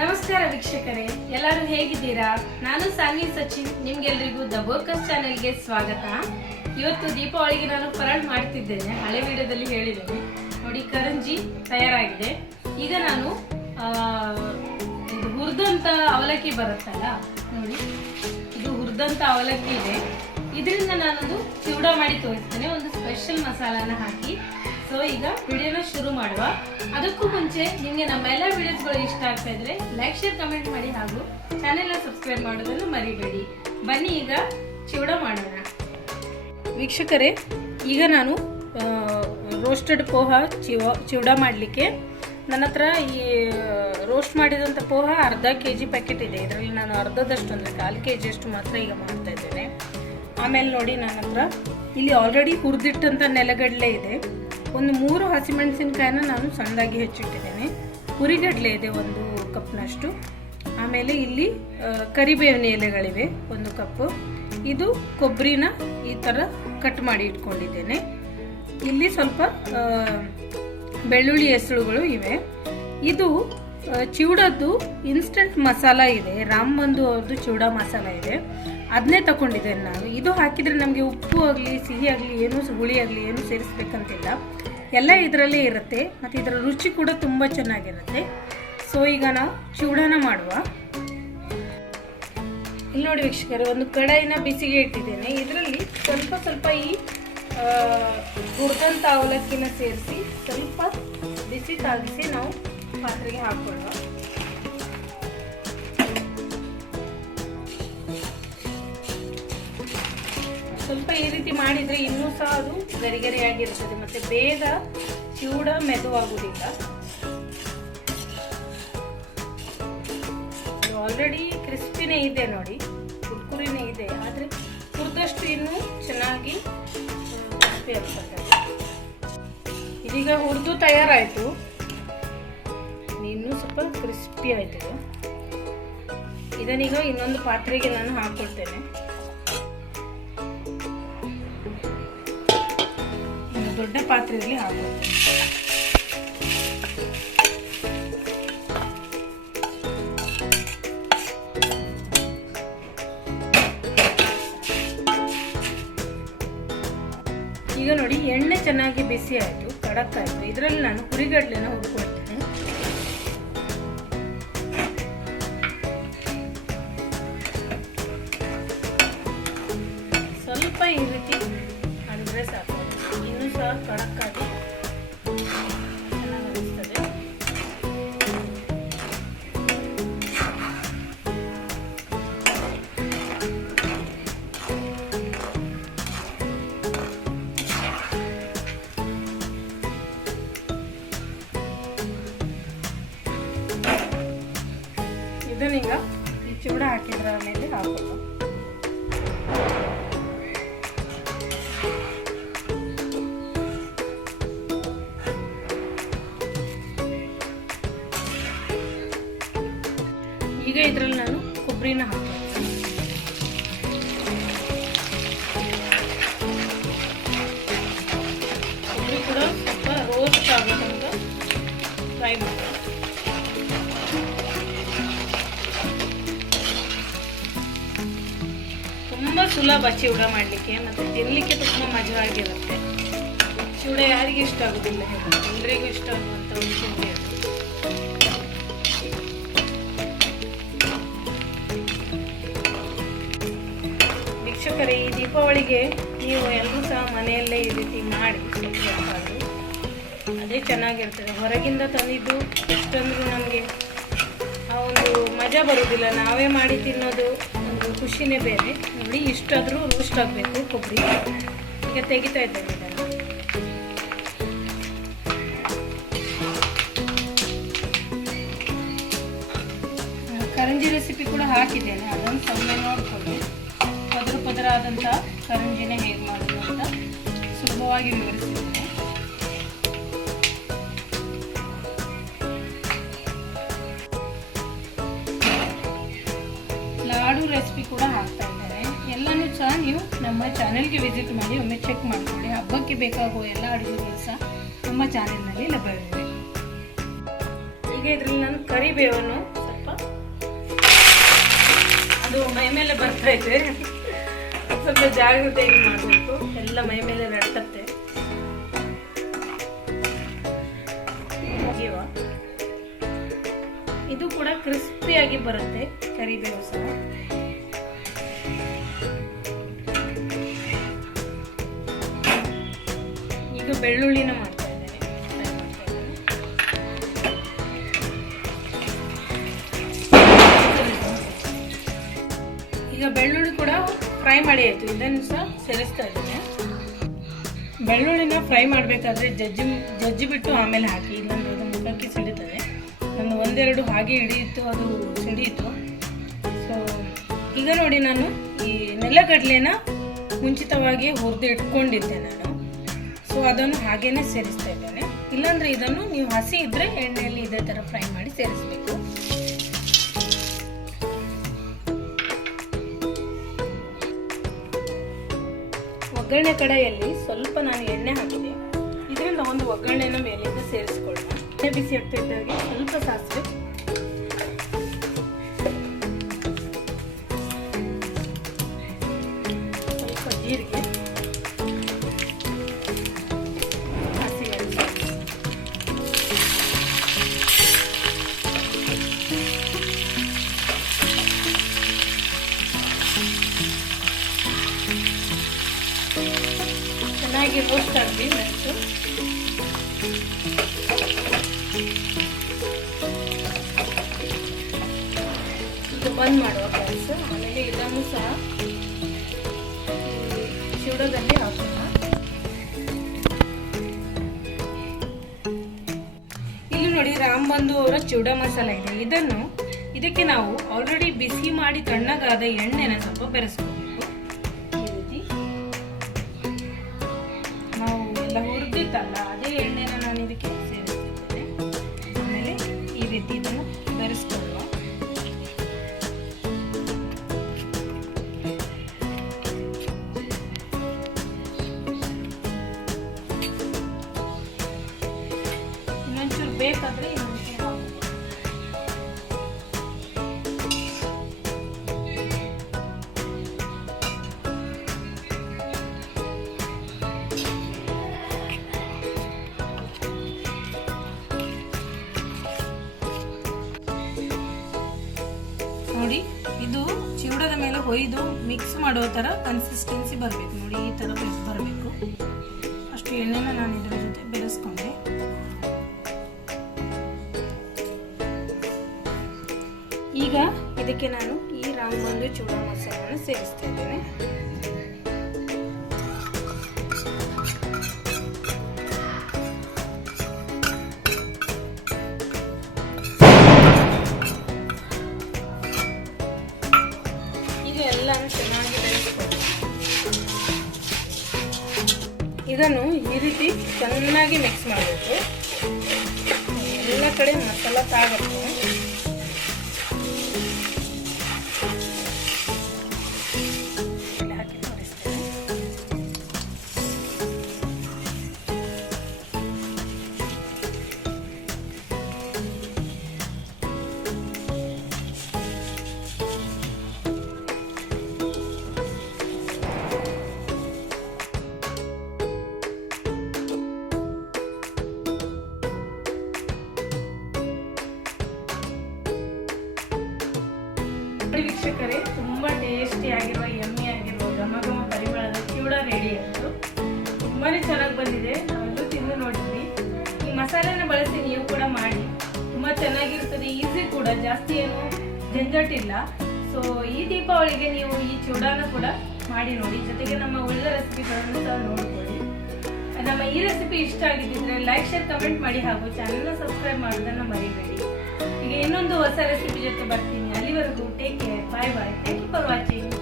ನಮಸ್ಕಾರ ವೀಕ್ಷಕರೇ, ಎಲ್ಲರೂ ಹೇಗಿದ್ದೀರಾ? ನಾನು ಸಾನ್ವಿ ಸಚಿನ್, ನಿಮ್ಗೆಲ್ರಿಗೂ ದ ಬೋಕಸ್ ಚಾನೆಲ್ಗೆ ಸ್ವಾಗತ. ಇವತ್ತು ದೀಪಾವಳಿಗೆ ನಾನು ಫರಾಳ್ ಮಾಡ್ತಿದ್ದೇನೆ. ಹಳೆ ವಿಡಿಯೋದಲ್ಲಿ ಹೇಳಿದ್ದೇನೆ ನೋಡಿ, ಕರಂಜಿ ತಯಾರಾಗಿದೆ. ಈಗ ನಾನು ಇದು ಹುರಿದಂತ ಅವಲಕ್ಕಿ ಬರುತ್ತಲ್ಲ ನೋಡಿ, ಇದು ಹುರಿದಂತ ಅವಲಕ್ಕಿ ಇದೆ. ಇದರಿಂದ ನಾನೊಂದು ಚಿವಡ ಮಾಡಿ ತೋರಿಸ್ತೇನೆ, ಒಂದು ಸ್ಪೆಷಲ್ ಮಸಾಲಾನ ಹಾಕಿ. ಸೊ ಈಗ ವಿಡಿಯೋನ ಶುರು ಮಾಡುವ. ಅದಕ್ಕೂ ಮುಂಚೆ ನಿಮಗೆ ನಮ್ಮ ಎಲ್ಲ ವಿಡಿಯೋಸ್ಗಳು ಇಷ್ಟ ಆಗ್ತಾ ಇದ್ರೆ ಲೈಕ್, ಶೇರ್, ಕಮೆಂಟ್ ಮಾಡಿ ಹಾಗೂ ಚಾನೆಲ್ನ ಸಬ್ಸ್ಕ್ರೈಬ್ ಮಾಡೋದನ್ನು ಮರಿಬೇಡಿ. ಬನ್ನಿ ಈಗ ಚಿವಡ ಮಾಡೋಣ. ವೀಕ್ಷಕರೇ, ಈಗ ನಾನು ರೋಸ್ಟೆಡ್ ಪೋಹಾ ಚಿವಡ ಮಾಡಲಿಕ್ಕೆ ನನ್ನ ಹತ್ರ ಈ ರೋಸ್ಟ್ ಮಾಡಿದಂಥ ಪೋಹಾ ಅರ್ಧ kg ಪ್ಯಾಕೆಟ್ ಇದೆ. ಇದರಲ್ಲಿ ನಾನು ಅರ್ಧದಷ್ಟು ಅಂದರೆ 1/4 kg ಅಷ್ಟು ಮಾತ್ರ ಈಗ ಮಾಡ್ತಾ ಇದ್ದೇನೆ. ಆಮೇಲೆ ನೋಡಿ, ನನ್ನ ಹತ್ರ ಇಲ್ಲಿ ಆಲ್ರೆಡಿ ಹುರಿದಿಟ್ಟಂಥ ನೆಲಗಡಲೆ ಇದೆ. ಒಂದು 3 ಹಸಿಮೆಣಸಿನಕಾಯಿನ ನಾನು ಸಣ್ಣದಾಗಿ ಹೆಚ್ಚಿಟ್ಟಿದ್ದೇನೆ. ಹುರಿಗಡಲೆ ಇದೆ 1 ಕಪ್ನಷ್ಟು. ಆಮೇಲೆ ಇಲ್ಲಿ ಕರಿಬೇವಿನ ಎಲೆಗಳಿವೆ 1 ಕಪ್ಪು. ಇದು ಕೊಬ್ಬರಿನ ಈ ಥರ ಕಟ್ ಮಾಡಿ ಇಟ್ಕೊಂಡಿದ್ದೇನೆ. ಇಲ್ಲಿ ಸ್ವಲ್ಪ ಬೆಳ್ಳುಳ್ಳಿ ಹೆಸರುಗಳು ಇವೆ. ಇದು ಚಿವಡದ್ದು ಇನ್ಸ್ಟಂಟ್ ಮಸಾಲ ಇದೆ, ರಾಮ್ ಬಂಧು ಅವ್ರದ್ದು ಚಿವಡ ಮಸಾಲ ಇದೆ, ಅದನ್ನೇ ತಗೊಂಡಿದ್ದೇನೆ ನಾನು. ಇದು ಹಾಕಿದರೆ ನಮಗೆ ಉಪ್ಪು ಆಗಲಿ ಸಿಹಿ ಆಗಲಿ ಏನು ಹುಳಿ ಆಗಲಿ ಏನು ಸೇರಿಸ್ಬೇಕಂತಿಲ್ಲ, ಎಲ್ಲ ಇದರಲ್ಲೇ ಇರುತ್ತೆ. ಮತ್ತು ಇದರ ರುಚಿ ಕೂಡ ತುಂಬ ಚೆನ್ನಾಗಿರುತ್ತೆ. ಸೊ ಈಗ ನಾವು ಚಿವಡನ ಮಾಡುವ. ಇಲ್ಲಿ ನೋಡಿ ವೀಕ್ಷಕರೇ, ಒಂದು ಕಡಾಯಿನ ಬಿಸಿಗೆ ಇಟ್ಟಿದ್ದೇನೆ. ಇದರಲ್ಲಿ ಸ್ವಲ್ಪ ಈ ಹುರಿದಂಥ ಅವಲಕ್ಕಿನ ಸೇರಿಸಿ ಸ್ವಲ್ಪ ಬಿಸಿ ತಾಗಿಸಿ ನಾವು ಪಾತ್ರೆಗೆ ಹಾಕೊಳ್ಳುವ. ಸ್ವಲ್ಪ ಈ ರೀತಿ ಮಾಡಿದರೆ ಇನ್ನೂ ಸಹ ಅದು ಗರಿಗರಿಯಾಗಿರ್ತದೆ ಮತ್ತು ಬೇಗ ಚಿವಡ ಮೆದುವಾಗುವುದಿಲ್ಲ. ಆಲ್ರೆಡಿ ಕ್ರಿಸ್ಪಿನೇ ಇದೆ ನೋಡಿ, ಕುರ್ಕುರಿನೇ ಇದೆ, ಆದರೆ ಹುರಿದಷ್ಟು ಇನ್ನೂ ಚೆನ್ನಾಗಿ ಕ್ರಿಸ್ಪಿ ಆಗ್ತದೆ. ಇದೀಗ ಹುರಿದು ತಯಾರಾಯಿತು, ಇನ್ನೂ ಸ್ವಲ್ಪ ಕ್ರಿಸ್ಪಿ ಆಯಿತು. ಇದನ್ನೀಗ ಇನ್ನೊಂದು ಪಾತ್ರೆಗೆ ನಾನು ಹಾಕ್ಕೊಳ್ತೇನೆ. ದೊಡ್ಡ ಪಾತ್ರೆಯಲ್ಲಿ ಹಾಕ್ಕೊಳ್ತೇನೆ. ಈಗ ನೋಡಿ, ಎಣ್ಣೆ ಚೆನ್ನಾಗಿ ಬಿಸಿ ಆಯಿತು, ಕಡಕ್ ಆಯಿತು. ಇದರಲ್ಲಿ ನಾನು ಹುರಿಗಡ್ಲೆನ ಹುರ್ಕೊಳ್ತೇನೆ. ಸ್ವಲ್ಪ ಈ ರೀತಿ ಅಂದರೆ ಸಾಕು, ಇನ್ನೂ ಸಹ ಕಡಕ್ಕಾಗಿ ಚೆನ್ನಾಗಿ ಅನಿಸ್ತದೆ. ಇದನ್ನೀಗ ಈ ಚಿವಡ ಹಾಕಿದ್ರ ಮೇಲೆ ಹಾಕೋದು. ಈಗ ಇದರಲ್ಲಿ ನಾನು ಕೊಬ್ಬರಿನ ಹಾಕ್ತೀನಿ. ಕೊಬ್ಬರಿ ಕೂಡ ಸ್ವಲ್ಪ ರೋಸ್ಟ್ ಆಗೋದಂತ ಫ್ರೈ ಮಾಡಿ. ತುಂಬ ಸುಲಭ ಚಿವಡ ಮಾಡಲಿಕ್ಕೆ ಮತ್ತು ತಿನ್ನಲಿಕ್ಕೆ ತುಂಬ ಮಜವಾಗಿರುತ್ತೆ. ಚಿವಡ ಯಾರಿಗೆ ಇಷ್ಟ ಆಗೋದಿಲ್ಲ ಹೇಳಿ, ಎಲ್ಲರಿಗೂ ಇಷ್ಟ ಆಗುವಂಥ ಒಂದು ತಿಂಡಿ ಅದು. ವೀಕ್ಷಕರೇ, ಈ ದೀಪಾವಳಿಗೆ ನೀವು ಎಲ್ಲರೂ ಸಹ ಮನೆಯಲ್ಲೇ ಈ ರೀತಿ ಮಾಡಿ ಅದೇ ಚೆನ್ನಾಗಿರ್ತದೆ. ಹೊರಗಿಂದ ತಂದಿದ್ದು ಎಷ್ಟಂದ್ರೂ ನಮಗೆ ಆ ಒಂದು ಮಜಾ ಬರೋದಿಲ್ಲ. ನಾವೇ ಮಾಡಿ ತಿನ್ನೋದು ಒಂದು ಖುಷಿನೇ ಬೇರೆ. ನೋಡಿ, ಇಷ್ಟಾದರೂ ರೋಸ್ಟ್ ಆಗಬೇಕು ಕೊಬ್ಬರಿ. ಈಗ ತೆಗಿತಾ ಇದ್ದೇನೆ ಇದನ್ನು. ಕರಂಜಿ ರೆಸಿಪಿ ಕೂಡ ಹಾಕಿದ್ದೇನೆ, ಅದನ್ನು ಸ್ವಲ್ಪ ನೋಡಿಕೊಂಡು ಪದರ ಆದಂಥ ಕರಂಜಿನೇ ಹೇಗೆ ಮಾಡೋದು ಅಂತ ಸುಲಭವಾಗಿ ವಿವರಿಸಿದ್ದೇನೆ. ಲಾಡು ರೆಸಿಪಿ ಕೂಡ ಹಾಕ್ತಾ ಇದ್ದೇನೆ. ಎಲ್ಲನೂ ಸಹ ನೀವು ನಮ್ಮ ಚಾನೆಲ್ಗೆ ವಿಸಿಟ್ ಮಾಡಿ ಒಮ್ಮೆ ಚೆಕ್ ಮಾಡಿಕೊಳ್ಳಿ. ಹಬ್ಬಕ್ಕೆ ಬೇಕಾಗುವ ಎಲ್ಲ ಅಡುಗೆಗಳು ಸಹ ನಮ್ಮ ಚಾನೆಲ್ನಲ್ಲಿ ಲಭ್ಯವಿದೆ. ಈಗ ಇದರಲ್ಲಿ ನಾನು ಕರಿಬೇವನ್ನು ಸ್ವಲ್ಪ ಅದು ಮೈ ಮೇಲೆ ಬರ್ತಾ ಇದೆ, ಸ್ವಲ್ಪ ಜಾಗ್ರತೆಯಾಗಿ ಮಾಡಬೇಕು, ಎಲ್ಲ ಮೈ ಮೇಲೆ ರಟ್ಟತ್ತೆ. ಇದು ಕೂಡ ಕ್ರಿಸ್ಪಿಯಾಗಿ ಬರುತ್ತೆ. ಕರಿಬೇವು ಸಹ ಈಗ ಬೆಳ್ಳುಳ್ಳಿನ ಮಾಡ್ತಾ ಇದ್ದೇನೆ. ಈಗ ಬೆಳ್ಳುಳ್ಳಿ ಕೂಡ ಫ್ರೈ ಮಾಡಿ ಆಯ್ತು, ಇದನ್ನು ಸಹ ಸೇರಿಸ್ತಾ ಇದ್ದೇನೆ. ಬೆಳ್ಳುಳ್ಳಿನ ಫ್ರೈ ಮಾಡಬೇಕಾದ್ರೆ ಜಜ್ಜಿ ಬಿಟ್ಟು ಆಮೇಲೆ ಹಾಕಿ, ಇಲ್ಲಾಂದ್ರೆ ಅದು ಮುಖಕ್ಕೆ ಸಿಡಿತದೆ. ನಾನು ಒಂದೆರಡು ಹಾಗೆ ಹಿಡಿಯಿತು, ಅದು ಸಿಡಿಯಿತು. ಸೊ ಈಗ ನೋಡಿ, ನಾನು ಈ ನೆಲಗಡಲೆನ ಮುಂಚಿತವಾಗಿ ಹುರಿದು ಇಟ್ಕೊಂಡಿದ್ದೆ ನಾನು. ಸೊ ಅದನ್ನು ಹಾಗೇನೆ ಸೇರಿಸ್ತಾ ಇದ್ದೇನೆ. ಇಲ್ಲಾಂದ್ರೆ ಇದನ್ನು ನೀವು ಹಸಿ ಇದ್ರೆ ಎಣ್ಣೆಯಲ್ಲಿ ಇದೇ ಥರ ಫ್ರೈ ಮಾಡಿ ಸೇರಿಸಬೇಕು. ಒಗ್ಗರಣೆ ಕಡೆಯಲ್ಲಿ ಸ್ವಲ್ಪ ನಾನು ಎಣ್ಣೆ ಹಾಕಿದೆ. ಇದರಿಂದ ಒಂದು ಒಗ್ಗರಣೆನ ಮೇಲಿಂದ ಸೇರಿಸ್ಕೊಳ್ಳೋಣ. ಎಣ್ಣೆ ಬಿಸಿ ಆಗ್ತಾ ಇದ್ದಾಗೆ ಸ್ವಲ್ಪ ಸಾಸಿವೆ, ಸ್ವಲ್ಪ ಜೀರಿಗೆ, ಹಸಿಮೆಣಸು, ಚೆನ್ನಾಗಿ ರೋಸ್ಟ್ ಆಗಲಿ ಮೆಣಸು. ಬಂದ್ ಮಾಡುವ ಗ್ಯಾಸ್. ಆಮೇಲೆ ಇದನ್ನು ಸಹ ಚಿವಡದಲ್ಲಿ ಹಾಕೋಣ. ಇಲ್ಲಿ ನೋಡಿ, ರಾಮಬಂಧು ಅವರ ಚಿವಡ ಮಸಾಲ ಇದೆ. ಇದಕ್ಕೆ ನಾವು ಆಲ್ರೆಡಿ ಬಿಸಿ ಮಾಡಿ ತಣ್ಣಗಾದ ಎಣ್ಣೆನ ಸ್ವಲ್ಪ ಬೆರೆಸ್ಕೋಬೇಕು. ಈ ರೀತಿ ನಾವು ಎಲ್ಲ ಹುರಿದಿತ್ತಲ್ಲ, ಅದೇ ಎಣ್ಣೆನ ನಾನು ಇದಕ್ಕೆ ಸೇರಿಸ್ತಿದ್ದೇನೆ. ಆಮೇಲೆ ಈ ರೀತಿ ಇದನ್ನು ಬೆರೆಸ್ಕೊಳ್ಳುವ. ಬೇಕಾದ್ರೆ ನೋಡಿ, ಇದು ಚಿವಡದ ಮೇಲೆ ಹೊಯ್ದು ಮಿಕ್ಸ್ ಮಾಡೋ ತರ ಕನ್ಸಿಸ್ಟೆನ್ಸಿ ಬರಬೇಕು. ನೋಡಿ, ಈ ತರ ಬರಬೇಕು. ಅಷ್ಟು ಎಣ್ಣೆನ ನಾನು ಇದರ ಜೊತೆ ಬೆರೆಸ್ಕೊಂಡೆ. ಈಗ ಇದಕ್ಕೆ ನಾನು ಈ ರಾಮಬಂಧು ಚಿವಡ ಮಸಾಲವನ್ನು ಸೇರಿಸ್ತಾ ಇದ್ದೇನೆ. ಈಗ ಎಲ್ಲಾನು ಚೆನ್ನಾಗಿ ಬೆರೆಸ್ಕೊಂಡು ಇದನ್ನು ಈ ರೀತಿ ಚೆನ್ನಾಗಿ ಮಿಕ್ಸ್ ಮಾಡಬೇಕು. ಎಲ್ಲ ಕಡೆ ಮಸಾಲ ತಾಗುತ್ತೆ. ವೀಕ್ಷಕರೇ, ತುಂಬಾ ಟೇಸ್ಟಿ ಆಗಿರುವ, ಯಮ್ಮಿ ಆಗಿರುವ, ಘಮ ಘಮ ಪರಿಮಳದ ಚಿವಡ ರೆಡಿ ಆಯಿತು. ತುಂಬಾನೇ ಚೆನ್ನಾಗಿ ಬಂದಿದೆ. ನಾವೆಲ್ಲರೂ ತಿಂದು ನೋಡಿದ್ವಿ. ಈ ಮಸಾಲೆನ ಬಳಸಿ ನೀವು ಕೂಡ ಮಾಡಿ, ತುಂಬಾ ಚೆನ್ನಾಗಿರ್ತದೆ. ಈಸಿ ಕೂಡ, ಜಾಸ್ತಿ ಏನು ಜಂಜಾಟಿಲ್ಲ. ಸೊ ಈ ದೀಪಾವಳಿಗೆ ನೀವು ಈ ಚಿವಡನ ಕೂಡ ಮಾಡಿ ನೋಡಿ. ಜೊತೆಗೆ ನಮ್ಮ ಉಳಿದ ರೆಸಿಪಿಗಳನ್ನು ಸಹ ನೋಡ್ಕೊಳ್ಳಿ. ನಮ್ಮ ಈ ರೆಸಿಪಿ ಇಷ್ಟ ಆಗಿದ್ದರೆ ಲೈಕ್, ಶೇರ್, ಕಮೆಂಟ್ ಮಾಡಿ ಹಾಗೂ ಚಾನೆಲ್ನ ಸಬ್ಸ್ಕ್ರೈಬ್ ಮಾಡೋದನ್ನು ಮರಿಬೇಡಿ. ಈಗ ಇನ್ನೊಂದು ಹೊಸ ರೆಸಿಪಿ ಜೊತೆ ಬರ್ತೀನಿ. ಅಲ್ಲಿವರೆಗೂ take care, bye bye. Thank you for watching.